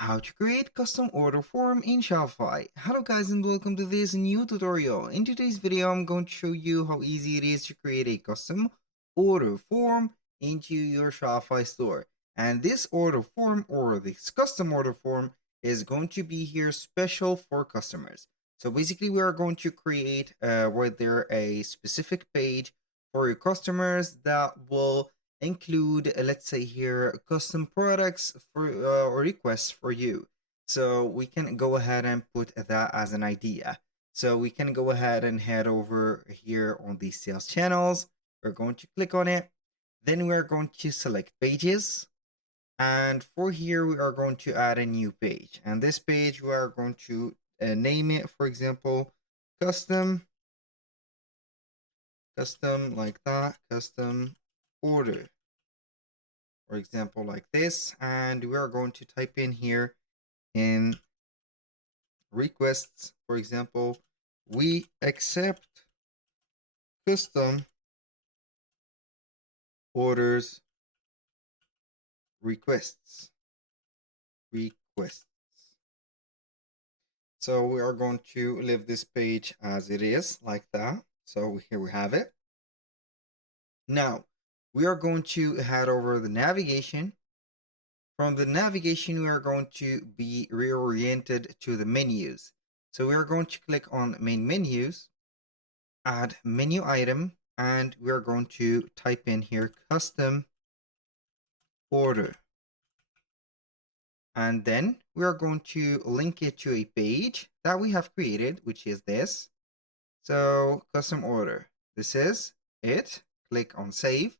How to create custom order form in Shopify. Hello guys and welcome to this new tutorial. In today's video I'm going to show you how easy it is to create a custom order form into your Shopify store. And this order form or this custom order form is going to be here special for customers. So basically we are going to create right there a specific page for your customers that will include, let's say here, custom products for or requests for you. So we can go ahead and put that as an idea. So we can go ahead and head over here on the sales channels. We're going to click on it. Then we are going to select pages. And for here, we are going to add a new page. And this page, we are going to name it, for example, custom like that, custom order, for example, like this. And we are going to type in here in requests, for example, we accept custom orders requests. So we are going to leave this page as it is, like that. So here we have it. Now we are going to head over the navigation. From the navigation, we are going to be reoriented to the menus. So we are going to click on main menus, add menu item, and we are going to type in here custom order. And then we are going to link it to a page that we have created, which is this. So custom order, this is it. Click on save.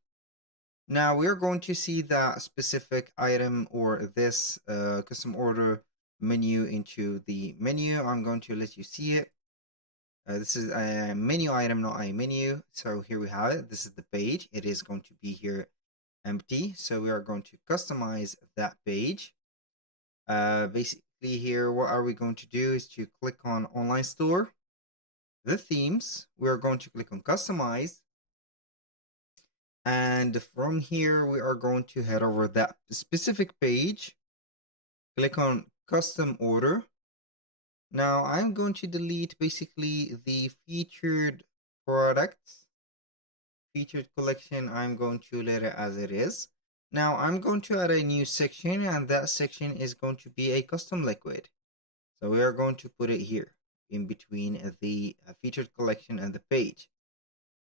Now we're going to see that specific item or this custom order menu into the menu. I'm going to let you see it. This is a menu item, not a menu. So here we have it. This is the page. It is going to be here empty. So we are going to customize that page. Basically here, what are we going to do is to click on online store, the themes. We are going to click on customize. And from here, we are going to head over that specific page, click on custom order. Now I'm going to delete basically the featured products, featured collection. I'm going to let it as it is. Now I'm going to add a new section, and that section is going to be a custom liquid. So we are going to put it here in between the featured collection and the page.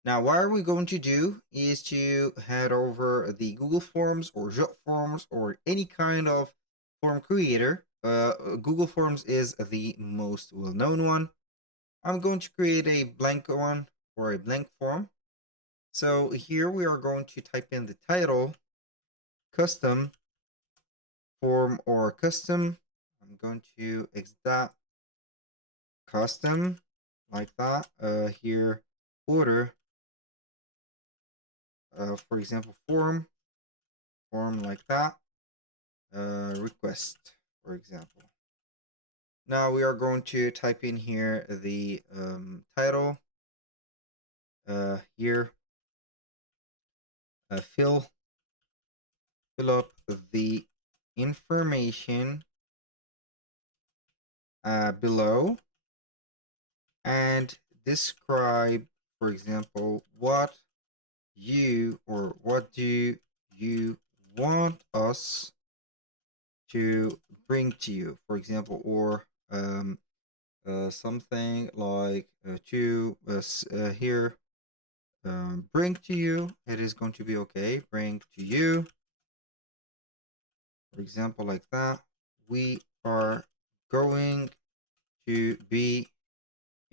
Now, what are we going to do is to head over the Google Forms or Jot Forms or any kind of form creator. Google Forms is the most well-known one. I'm going to create a blank one or a blank form. So here we are going to type in the title, custom form or custom. I'm going to exit that, custom, like that. Here, order. For example, form like that, request, for example. Now we are going to type in here the title, here, fill up the information below and describe, for example, what do you want us to bring to you, for example, or something like to here, bring to you. It is going to be okay. Bring to you, for example, like that. We are going to be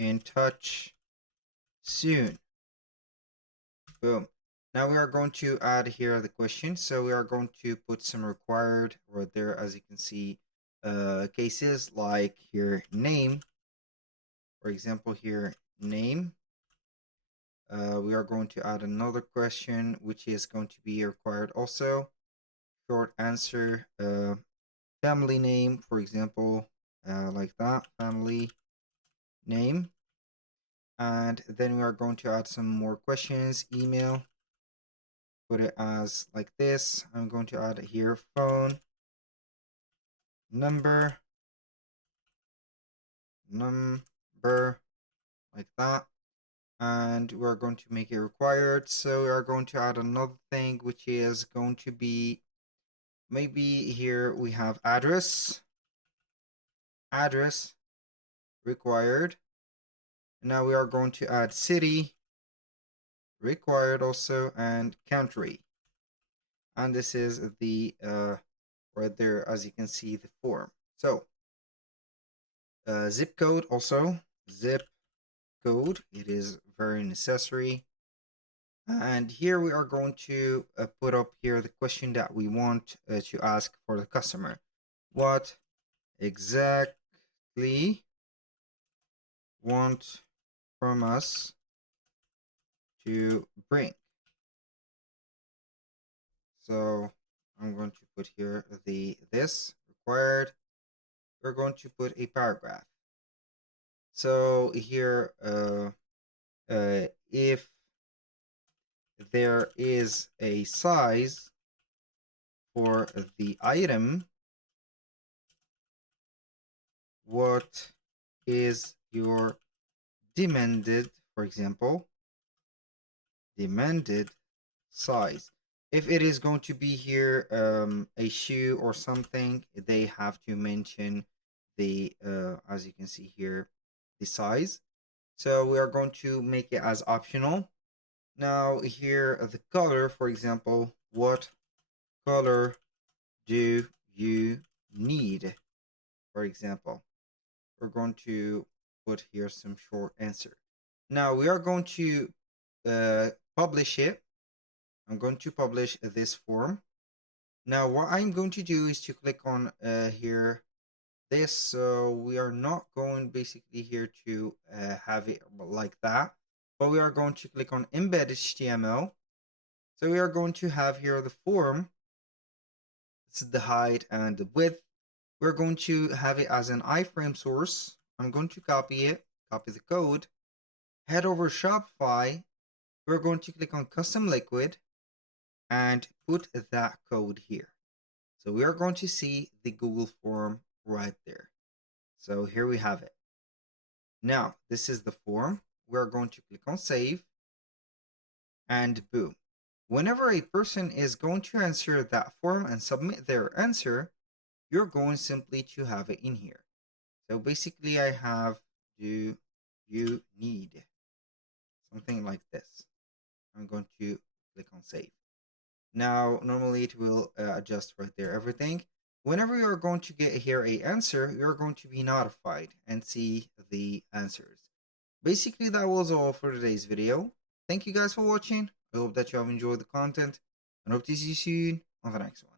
in touch soon. Boom. Now we are going to add here the question. So we are going to put some required right there, as you can see, cases like here name, for example, here name. We are going to add another question, which is going to be required also. Short answer, family name, for example, like that, family name. And then we are going to add some more questions, email, put it as like this. I'm going to add here phone number, like that. And we're going to make it required. So we are going to add another thing, which is going to be, maybe here we have address required. Now we are going to add city required also, and country. And this is the right there, as you can see, the form. So zip code also, zip code, it is very necessary. And here we are going to put up here the question that we want to ask for the customer. What exactly want from us to bring? So I'm going to put here this required. We're going to put a paragraph. So here, if there is a size for the item, what is your demanded, for example, demanded size? If it is going to be here a shoe or something, they have to mention the as you can see here, the size. So we are going to make it as optional. Now here the color, for example, what color do you need? For example, we're going to put here some short answer. Now we are going to publish it. I'm going to publish this form. Now what I'm going to do is to click on here this. So we are not going basically here to have it like that, but we are going to click on embed HTML. So we are going to have here the form. This is the height and the width. We're going to have it as an iframe source. I'm going to copy it, copy the code, head over Shopify. We're going to click on custom liquid and put that code here. So we are going to see the Google form right there. So here we have it. Now, this is the form. We're going to click on save and boom. Whenever a person is going to answer that form and submit their answer, you're going simply to have it in here. So basically I have, do you need something like this. I'm going to click on save. Now, normally it will adjust right there everything. Whenever you're going to get here a answer, you're going to be notified and see the answers. Basically, that was all for today's video. Thank you guys for watching. I hope that you have enjoyed the content and hope to see you soon on the next one.